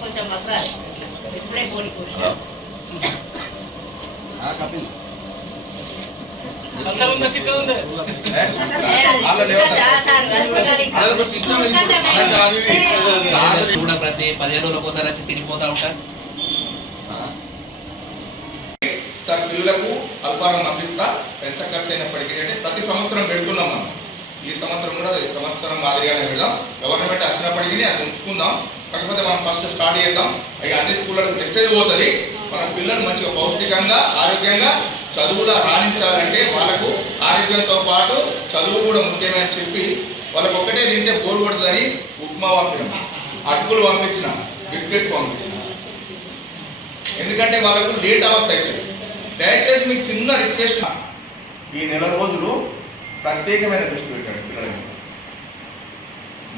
కొంచెం మసాలా. ఇప్పుడే కోడి కూర్చో కపిల్ కూడా ప్రతి పదిహేను రోజులకు ఒకసారి వచ్చి తిరిగిపోతా ఉంటారు సార్ పిల్లలకు అల్పారం అందిస్తా ఎంత ఖర్చు అయినప్పటికీ అంటే ప్రతి సంవత్సరం పెడుతున్నాం మనం. ఈ సంవత్సరం కూడా ఈ సంవత్సరం మాదిరిగానే పెడదాం. గవర్నమెంట్ వచ్చినప్పటికీ అది ఉంచుకుందాం. కాకపోతే మనం ఫస్ట్ స్టార్ట్ చేద్దాం. అవి అన్ని స్కూళ్ళకి మెసేజ్ పోతుంది. మన పిల్లలు మంచిగా పౌష్టికంగా ఆరోగ్యంగా చదువులా రాణించాలంటే వాళ్ళ ఆరోగ్యంతో పాటు చదువు కూడా ముఖ్యమే అని చెప్పి వాళ్ళకి ఒక్కటే తింటే బోర్ కొడుతుందని ఉప్మా పంపిన. అటుకులు పంపించిన. బిస్కెట్స్ పంపించిన. ఎందుకంటే వాళ్ళకు లేట్ అవర్స్ అవుతుంది. దయచేసి మీకు చిన్న రిక్వెస్ట్. ఈ నెల రోజులు ప్రత్యేకమైన దృష్టి పెట్టాడు పిల్లలకి.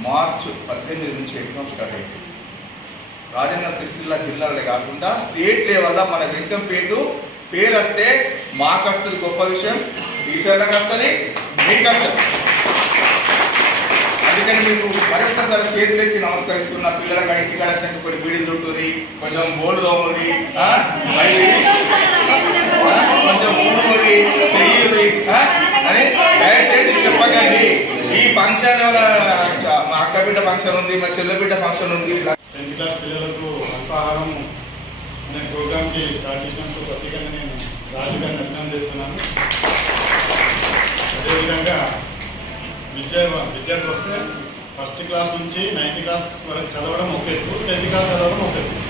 మార్చ్ పద్దెనిమిది నుంచి ఎగ్జామ్స్ స్టార్ట్ అవుతాయి రాజన్న సిరిసిల్ల జిల్లాలో కాకుండా స్టేట్ లెవెల్లో మన వెంకంపేట పేరు వస్తే మాకు వస్తుంది గొప్ప విషయం. టీచర్లకు వస్తుంది మీకు వస్తుంది అందుకని మీకు మరొకసారి చేతులెత్తి నమస్కరిస్తున్న పిల్లలకు ఇంటి కడసండి కొన్ని బీడీలు ఉంటుంది కొంచెం బోర్డు దోమది కొంచెం ఊరుమురి చెయ్యురి అని దయచేసి చెప్పకండి. ఈ ఫంక్షన్ మా అక్క బిడ్డ ఫంక్షన్ ఉంది మా చెల్లె బిడ్డ ఫంక్షన్ ఉంది. టెన్త్ క్లాస్ పిల్లలకు అల్పాహారం అనే ప్రోగ్రామ్కి స్టార్ట్ చేసినందుకు ప్రత్యేకంగా నేను రాజుగారిని అభినందిస్తున్నాను. అదేవిధంగా విద్య విద్యార్థి వస్తే ఫస్ట్ క్లాస్ నుంచి నైన్త్ క్లాస్ వరకు చదవడం ఒక ఎక్కువ టెన్త్ క్లాస్ చదవడం ఒక ఎక్కువ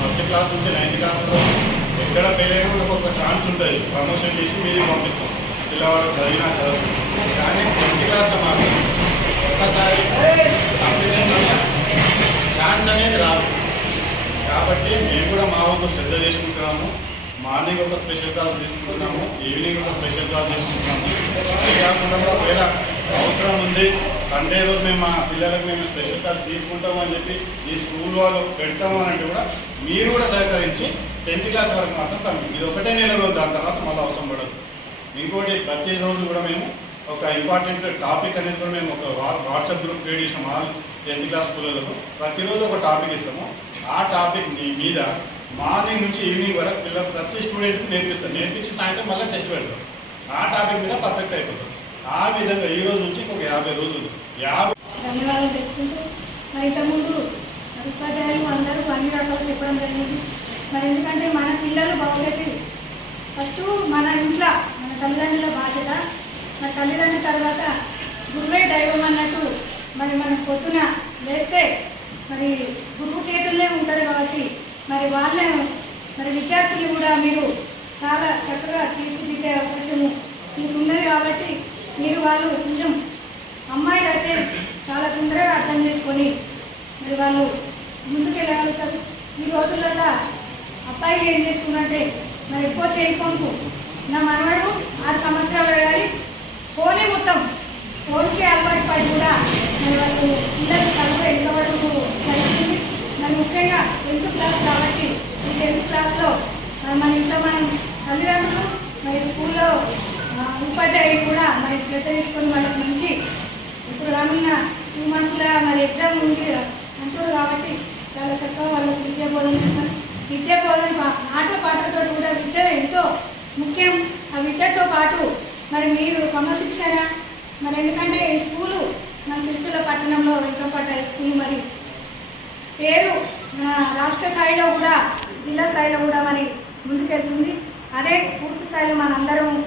ఫస్ట్ క్లాస్ నుంచి నైన్త్ క్లాస్ చదవడం ఎక్కడ ఫెయిల్ అయినా ఒక ఛాన్స్ ఉంటుంది. ప్రమోషన్ చేసి మీరు పంపిస్తాం. పిల్లవాడు చదివినా చదవదు కానీ టెన్త్ క్లాస్లో మాత్రం ఒక్కసారి ఛాన్స్ అనేది రాదు. కాబట్టి మేము కూడా మా వంతు శ్రద్ధ చేసుకుంటున్నాము మార్నింగ్ ఒక స్పెషల్ క్లాస్ తీసుకుంటున్నాము. ఈవినింగ్ ఒక స్పెషల్ క్లాస్ కాకుండా కూడా ఒకవేళ అవసరం ఉంది సండే రోజు మేము మా పిల్లలకు మేము స్పెషల్ క్లాస్ తీసుకుంటామని అని చెప్పి ఈ స్కూల్ వాళ్ళు పెడతాము అని అంటే కూడా మీరు కూడా సహకరించి టెన్త్ క్లాస్ వరకు మాత్రం పంపించి ఇది ఒకటే నెల రోజు దాని తర్వాత మళ్ళీ అవసరం పడదు. ఇంకోటి ప్రతిరోజు కూడా మేము ఒక ఇంపార్టెంట్ టాపిక్ అనేది కూడా మేము ఒక వాట్సాప్ గ్రూప్ క్రియేట్ చేసిన. వాళ్ళు టెన్త్ క్లాస్ పిల్లలకు ప్రతిరోజు ఒక టాపిక్ ఇస్తాము. ఆ టాపిక్ మీ మీద మార్నింగ్ నుంచి ఈవినింగ్ వరకు పిల్లలు ప్రతి స్టూడెంట్కి నేర్పిస్తాం నేర్పించి సాయంత్రం మళ్ళీ టెస్ట్ పెడతాం ఆ టాపిక్ మీద పర్ఫెక్ట్ అయిపోతాం ఆ విధంగా ఈ రోజు నుంచి ఒక యాభై రోజులు. యాభై ధన్యవాదాలు చెప్పుకుంటూ మరి ఇంతకుముందు ఉపాధ్యాయులు అందరూ అన్ని రకాలు చెప్పడం జరిగింది. మరి ఎందుకంటే మన పిల్లలు భవిష్యత్తు ఫస్ట్ మన ఇంట్లో మన తల్లిదండ్రుల బాధ్యత మన తల్లిదండ్రుల తర్వాత గురువే దైవం అన్నట్టు మరి మన పొద్దున లేస్తే మరి గురువు చేతుల్లో ఉంటారు కాబట్టి మరి వాళ్ళే మరి విద్యార్థులు కూడా మీరు చాలా చక్కగా తీర్చిదిద్దే అవకాశము మీకు ఉన్నది కాబట్టి మీరు వాళ్ళు కొంచెం అమ్మాయిలు అయితే చాలా తొందరగా అర్థం చేసుకొని మరి వాళ్ళు ముందుకు వెళ్ళగలుగుతారు ఈ రోజులలో అబ్బాయిలు ఏం చేస్తున్నారంటే మరి ఎక్కువ చేయకుండా నా మనవాడు ఆరు సంవత్సరాలు వెళ్ళాలి ఫోనే మొత్తం ఫోన్కి అలవాటు పడి కూడా మరి వాళ్ళు పిల్లలు చదువు ఎంతవరకు జరుగుతుంది మరి ముఖ్యంగా టెన్త్ క్లాస్ కాబట్టి ఈ టెన్త్ క్లాస్లో మరి మన ఇంట్లో మనం తల్లిదండ్రులు మరి స్కూల్లో ఉపాధ్యాయులు కూడా మరి శ్రద్ధ తీసుకొని వాళ్ళకి మంచి ఇప్పుడు రానున్న టూ మంత్స్లో మరి ఎగ్జామ్ ఉంది. అంటారు కాబట్టి చాలా చక్కగా వాళ్ళకి విద్యా బోధన ఇస్తారు విద్యా బోధన పా- ఆట పాటలతో కూడా విద్య ఎంతో ముఖ్యం. ఆ విద్యతో పాటు మరి మీరు క్రమశిక్షణ మరి ఎందుకంటే ఈ స్కూలు మన సిరిసిల్ల పట్టణంలో వెంకపట్ట స్కూల్ మరి. పేరు రాష్ట్ర స్థాయిలో కూడా జిల్లా స్థాయిలో కూడా మరి ముందుకెళ్తుంది. అదే పూర్తి స్థాయిలో మనందరం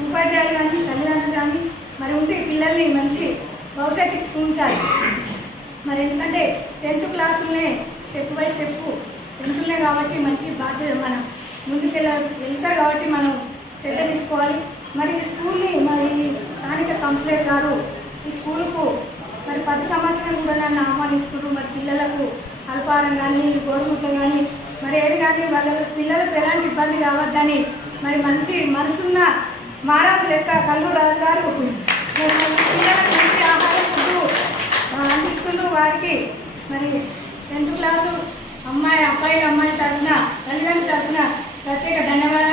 ఉపాధ్యాయులు కానీ తల్లిదండ్రులు కానీ మరి ఉంటే పిల్లల్ని మంచి భవిష్యత్తుకి చూపించాలి. మరి ఎందుకంటే టెన్త్ క్లాసులనే స్టెప్ బై స్టెప్ టెన్త్లే కాబట్టి మంచి బాధ్యత మనం ముందుకెళ్ళారు వెళ్తారు కాబట్టి మనం శ్రద్ధ తీసుకోవాలి. మరి ఈ స్కూల్ని మరి స్థానిక కౌన్సిలర్ గారు ఈ స్కూల్కు మరి పది సంవత్సరాలు కూడా నన్ను ఆహ్వానిస్తున్నారు. మరి పిల్లలకు అల్పారం కానీ గోరుముద్దలు కానీ మరి ఏది కానీ వాళ్ళ పిల్లలకు ఎలాంటి ఇబ్బంది కావద్దని మరి మంచి మనసున్న మహారాజు లెక్క కల్లు రాజు గారు పిల్లలకు మంచి ఆహారం ఫుడ్ అందిస్తున్న వారికి. మరి టెన్త్ క్లాసు అమ్మాయి అబ్బాయి అమ్మాయి తరఫున తల్లిదండ్రుల తరఫున ప్రత్యేక ధన్యవాదాలు.